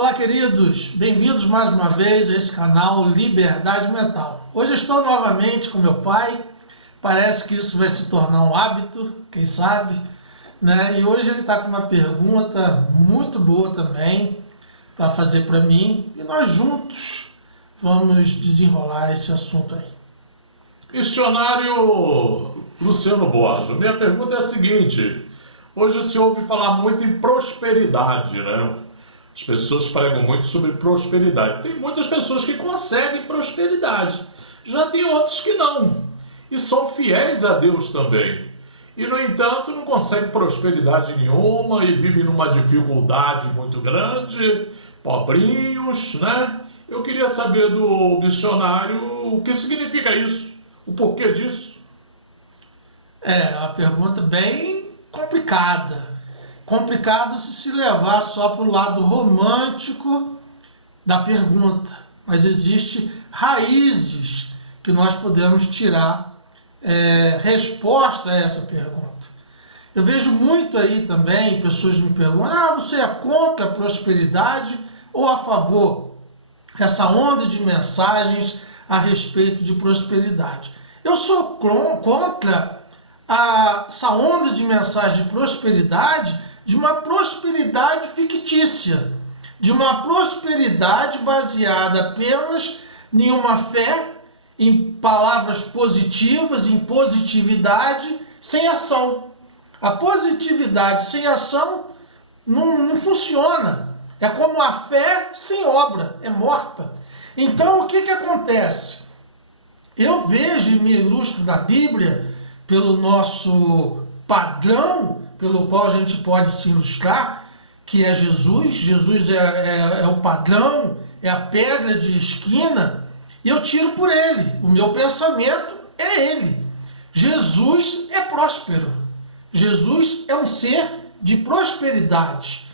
Olá, queridos, bem-vindos mais uma vez a esse canal Liberdade Mental. Hoje estou novamente com meu pai, parece que isso vai se tornar um hábito, quem sabe, né? E hoje ele está com uma pergunta muito boa também para fazer para mim e nós juntos vamos desenrolar esse assunto aí. Missionário Luciano Borges, minha pergunta é a seguinte: hoje se ouve falar muito em prosperidade, né? As pessoas pregam muito sobre prosperidade. Tem muitas pessoas que conseguem prosperidade, já tem outras que não, e são fiéis a Deus também. E, no entanto, não conseguem prosperidade nenhuma e vivem numa dificuldade muito grande, pobrinhos, né? Eu queria saber do missionário o que significa isso, o porquê disso. É uma pergunta bem complicada. Complicado se levar só para o lado romântico da pergunta, mas existem raízes que nós podemos tirar resposta a essa pergunta. Eu vejo muito aí também pessoas me perguntam: você é contra a prosperidade ou a favor? Essa onda de mensagens a respeito de prosperidade. Eu sou contra essa onda de mensagem de prosperidade, de uma prosperidade fictícia, de uma prosperidade baseada apenas em uma fé, em palavras positivas, em positividade, sem ação. A positividade sem ação não funciona. É como a fé sem obra, é morta. Então o que acontece? Eu vejo e me ilustro na Bíblia, pelo nosso padrão, pelo qual a gente pode se ilustrar, que é Jesus. Jesus é o padrão, é a pedra de esquina, e eu tiro por ele. O meu pensamento é ele. Jesus é próspero. Jesus é um ser de prosperidade.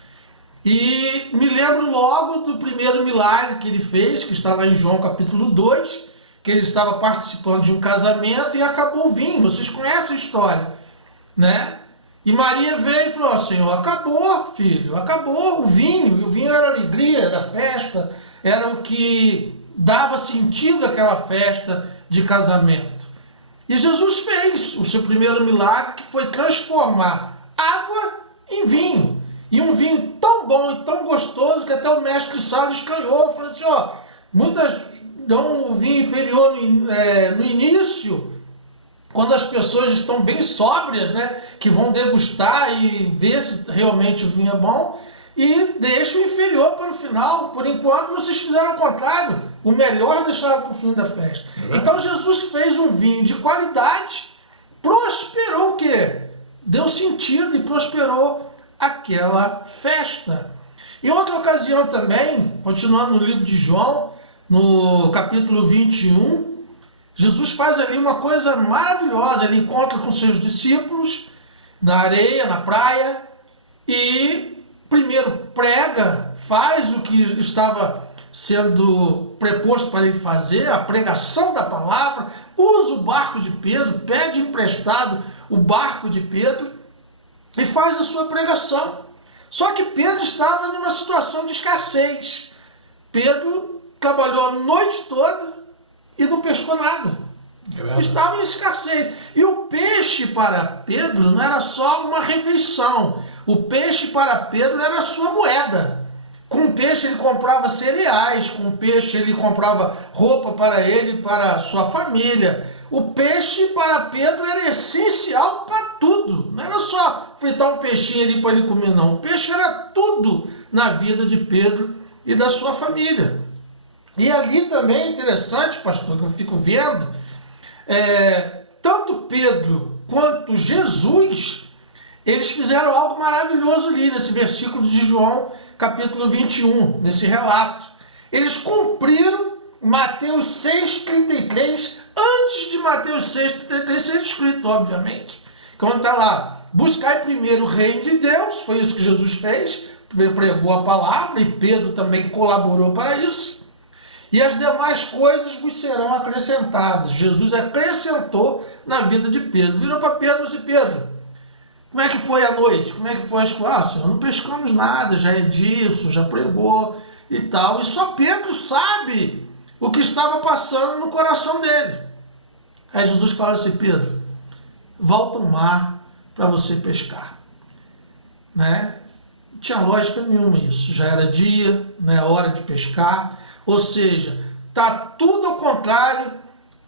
E me lembro logo do primeiro milagre que ele fez, que está lá em João capítulo 2, que ele estava participando de um casamento e acabou o vinho. Vocês conhecem a história, né? E Maria veio e falou: Senhor, acabou, filho, acabou o vinho. E o vinho era a alegria, era a festa, era o que dava sentido àquela festa de casamento. E Jesus fez o seu primeiro milagre, que foi transformar água em vinho. E um vinho tão bom e tão gostoso que até o mestre de sala estranhou. Falou assim: muitas dão o vinho inferior no início, quando as pessoas estão bem sóbrias, né, que vão degustar e ver se realmente o vinho é bom, e deixam o inferior para o final. Por enquanto vocês fizeram o contrário, o melhor deixaram para o fim da festa. Então Jesus fez um vinho de qualidade, prosperou o quê? Deu sentido e prosperou aquela festa. Em outra ocasião também, continuando no livro de João, no capítulo 21, Jesus faz ali uma coisa maravilhosa. Ele encontra com seus discípulos na areia, na praia, e primeiro prega, faz o que estava sendo preposto para ele fazer, a pregação da palavra, usa o barco de Pedro, pede emprestado o barco de Pedro e faz a sua pregação. Só que Pedro estava numa situação de escassez. Pedro trabalhou a noite toda e não pescou nada. Estava em escassez. E o peixe para Pedro não era só uma refeição. O peixe para Pedro era a sua moeda. Com o peixe ele comprava cereais, com o peixe ele comprava roupa para ele e para a sua família. O peixe para Pedro era essencial para tudo. Não era só fritar um peixinho ali para ele comer, não. O peixe era tudo na vida de Pedro e da sua família. E ali também é interessante, pastor, que eu fico vendo, tanto Pedro quanto Jesus, eles fizeram algo maravilhoso ali nesse versículo de João, capítulo 21, nesse relato. Eles cumpriram Mateus 6,33, antes de Mateus 6,33 ser escrito, obviamente. Quando está lá: buscai primeiro o reino de Deus, foi isso que Jesus fez, pregou a palavra, e Pedro também colaborou para isso. E as demais coisas vos serão acrescentadas. Jesus acrescentou na vida de Pedro. Virou para Pedro e disse: Pedro, como é que foi a noite? Como é que foi as coisas? Senhor, não pescamos nada, já é disso, já pregou. e tal. E só Pedro sabe o que estava passando no coração dele. Aí Jesus fala assim: Pedro, volta ao mar para você pescar. Né? Não tinha lógica nenhuma isso. Já era dia, né, hora de pescar. Ou seja, está tudo ao contrário,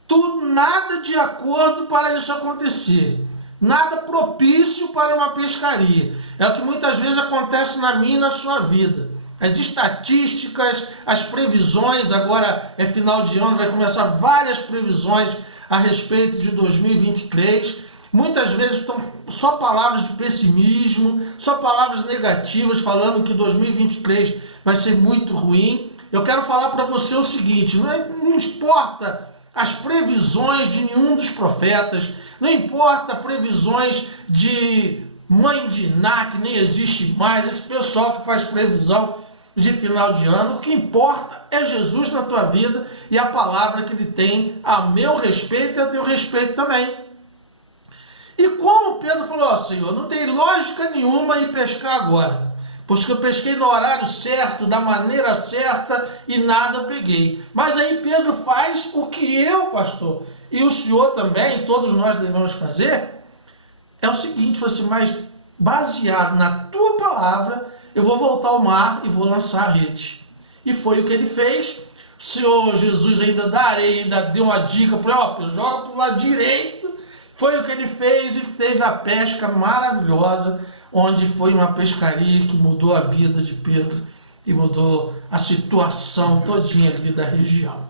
tudo, nada de acordo para isso acontecer. Nada propício para uma pescaria. É o que muitas vezes acontece na minha e na sua vida. As estatísticas, as previsões, agora é final de ano, vai começar várias previsões a respeito de 2023. Muitas vezes estão só palavras de pessimismo, só palavras negativas, falando que 2023 vai ser muito ruim. Eu quero falar para você o seguinte: não importa as previsões de nenhum dos profetas, não importa previsões de mãe de Iná, que nem existe mais, esse pessoal que faz previsão de final de ano. O que importa é Jesus na tua vida e a palavra que ele tem a meu respeito e a teu respeito também. E como Pedro falou: Senhor, não tem lógica nenhuma ir pescar agora, pois que eu pesquei no horário certo, da maneira certa e nada peguei. Mas aí Pedro faz o que eu, pastor, e o senhor também, todos nós devemos fazer, é o seguinte: assim, mas baseado na tua palavra, eu vou voltar ao mar e vou lançar a rede. E foi o que ele fez. O Senhor Jesus ainda da areia, ainda deu uma dica para ele: joga para o lado direito. Foi o que ele fez e teve a pesca maravilhosa, onde foi uma pescaria que mudou a vida de Pedro e mudou a situação todinha ali da região.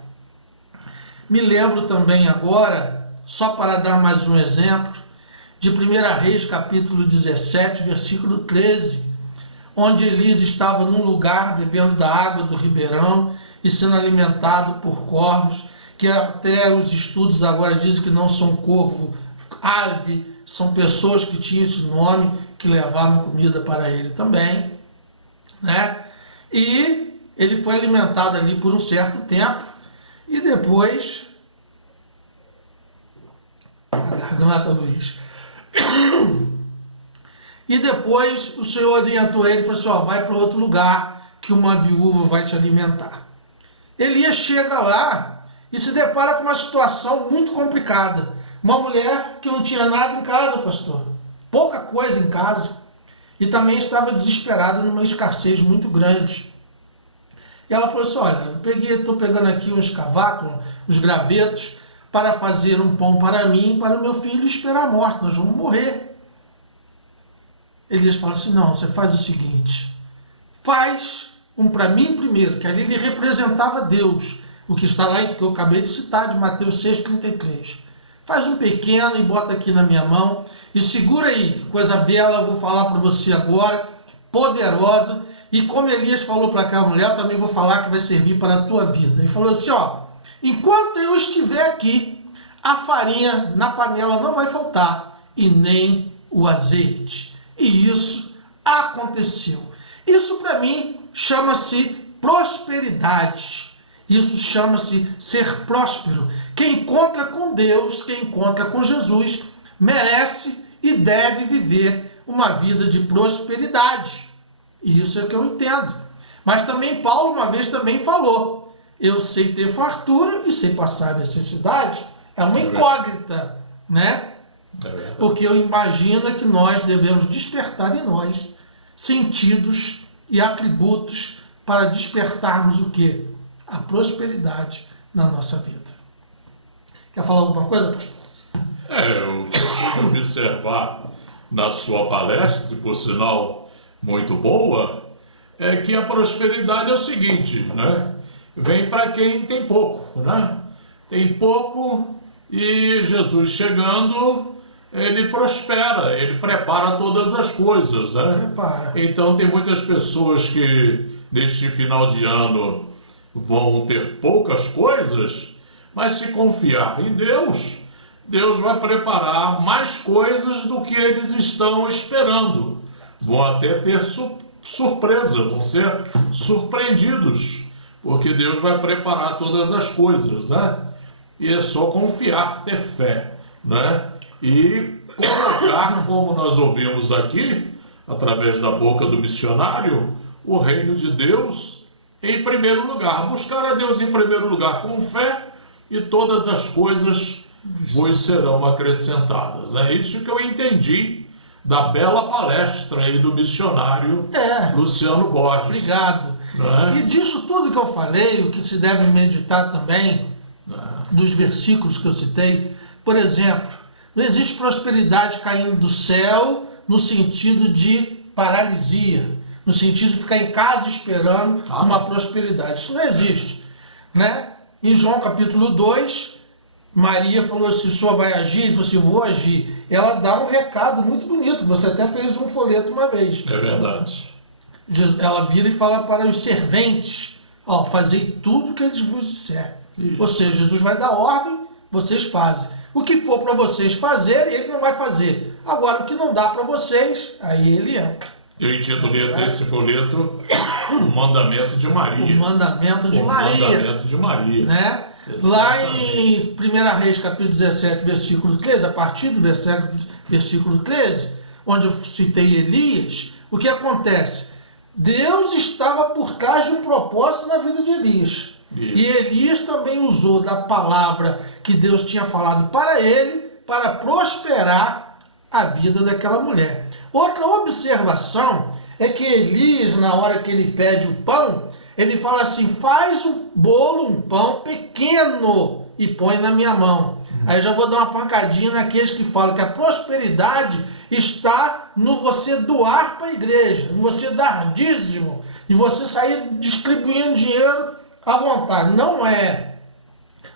Me lembro também agora, só para dar mais um exemplo, de 1 Reis, capítulo 17, versículo 13, onde Elias estava num lugar bebendo da água do ribeirão e sendo alimentado por corvos, que até os estudos agora dizem que não são corvo, ave, são pessoas que tinham esse nome, que levavam comida para ele também, né? E ele foi alimentado ali por um certo tempo, e depois, a garganta, Luiz, e depois o Senhor orientou ele e falou assim: ó, vai para outro lugar que uma viúva vai te alimentar. Elias chega lá e se depara com uma situação muito complicada. Uma mulher que não tinha nada em casa, pastor, pouca coisa em casa, e também estava desesperada numa escassez muito grande. E ela falou assim: olha, estou pegando aqui uns cavacos, uns gravetos, para fazer um pão para mim e para o meu filho e esperar a morte, nós vamos morrer. Elias fala assim: não, você faz o seguinte, faz um para mim primeiro, que ali ele representava Deus, o que está lá, que eu acabei de citar, de Mateus 6,33. Faz um pequeno e bota aqui na minha mão, e segura aí, coisa bela, eu vou falar para você agora, poderosa, e como Elias falou para aquela mulher, eu também vou falar que vai servir para a tua vida. Ele falou assim: ó, enquanto eu estiver aqui, a farinha na panela não vai faltar, e nem o azeite. E isso aconteceu. Isso para mim chama-se prosperidade. Isso chama-se ser próspero. Quem encontra com Deus, quem encontra com Jesus, merece e deve viver uma vida de prosperidade. E isso é o que eu entendo. Mas também Paulo uma vez também falou: eu sei ter fartura e sei passar necessidade. É uma incógnita, né? O que eu imagino é que nós devemos despertar em nós sentidos e atributos para despertarmos o quê? A prosperidade na nossa vida. Quer falar alguma coisa, pastor? O que eu pude observar na sua palestra, que por sinal muito boa, é que a prosperidade é o seguinte, né? Vem para quem tem pouco, né? Tem pouco e Jesus chegando, ele prospera, ele prepara todas as coisas, né? Prepara. Então tem muitas pessoas que neste final de ano vão ter poucas coisas, mas se confiar em Deus, Deus vai preparar mais coisas do que eles estão esperando. Vão até ter surpresa, vão ser surpreendidos, porque Deus vai preparar todas as coisas, né? E é só confiar, ter fé, né? E colocar, como nós ouvimos aqui, através da boca do missionário, o reino de Deus em primeiro lugar. Buscar a Deus em primeiro lugar com fé e todas as coisas vos serão acrescentadas. É isso que eu entendi da bela palestra aí do missionário Luciano Borges. Obrigado. E disso tudo que eu falei, o que se deve meditar também, dos versículos que eu citei, por exemplo, não existe prosperidade caindo do céu no sentido de paralisia, no sentido de ficar em casa esperando uma prosperidade. Isso não existe, né? Em João capítulo 2, Maria falou assim, o senhor vai agir? Ele falou assim, vou agir. Ela dá um recado muito bonito, você até fez um folheto uma vez. É verdade. Ela vira e fala para os serventes, ó, fazei tudo o que eles vos disserem. Ou seja, Jesus vai dar ordem, vocês fazem. O que for para vocês fazerem, ele não vai fazer. Agora, o que não dá para vocês, aí ele entra. Eu intitulei até esse folheto O Mandamento de Maria. O Mandamento de O Maria. Mandamento de Maria. Né? Lá em 1 Reis, capítulo 17, versículo 13, a partir do versículo 13, onde eu citei Elias, o que acontece? Deus estava por trás de um propósito na vida de Elias. Isso. E Elias também usou da palavra que Deus tinha falado para ele, para prosperar a vida daquela mulher. Outra observação é que Elias, na hora que ele pede o pão, ele fala assim, faz um bolo, um pão pequeno e põe na minha mão. Aí eu já vou dar uma pancadinha naqueles que falam que a prosperidade está no você doar para a igreja, no você dar dízimo, e você sair distribuindo dinheiro à vontade. Não é.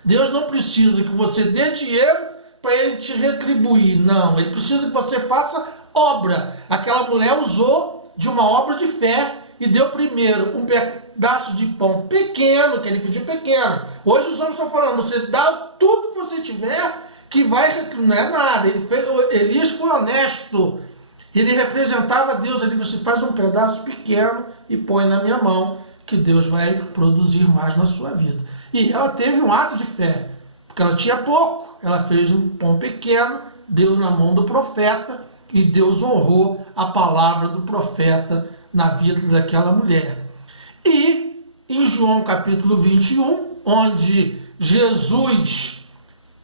Deus não precisa que você dê dinheiro para ele te retribuir. Não, ele precisa que você faça obra. Aquela mulher usou de uma obra de fé e deu primeiro um pedaço de pão pequeno, que ele pediu pequeno. Hoje os homens estão falando, você dá tudo que você tiver, que vai, não é nada. Elias foi honesto. Ele representava Deus. Ele você faz um pedaço pequeno e põe na minha mão, que Deus vai produzir mais na sua vida. E ela teve um ato de fé, porque ela tinha pouco. Ela fez um pão pequeno, deu na mão do profeta, e Deus honrou a palavra do profeta na vida daquela mulher. E em João capítulo 21, onde Jesus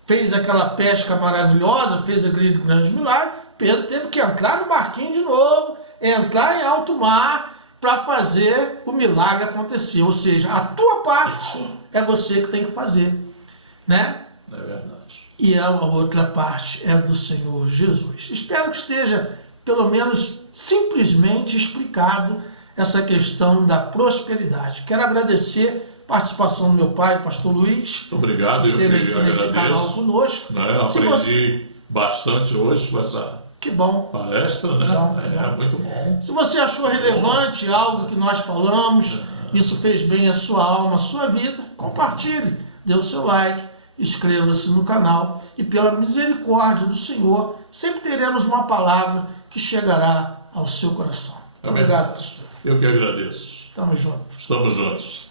fez aquela pesca maravilhosa, fez aquele grande milagre, Pedro teve que entrar no barquinho de novo, entrar em alto mar para fazer o milagre acontecer. Ou seja, a tua parte é você que tem que fazer, né? É verdade. E a outra parte é do Senhor Jesus. Espero que esteja, pelo menos, simplesmente explicado essa questão da prosperidade. Quero agradecer a participação do meu pai, pastor Luiz. Muito obrigado, eu esteve aqui nesse canal conosco. Eu aprendi bastante hoje com essa palestra, né? Bom. Muito bom. Se você achou relevante algo que nós falamos, isso fez bem a sua alma, a sua vida, compartilhe, dê o seu like, inscreva-se no canal e pela misericórdia do Senhor, sempre teremos uma palavra que chegará ao seu coração. Muito obrigado, pastor. Eu que agradeço. Tamo junto. Estamos juntos.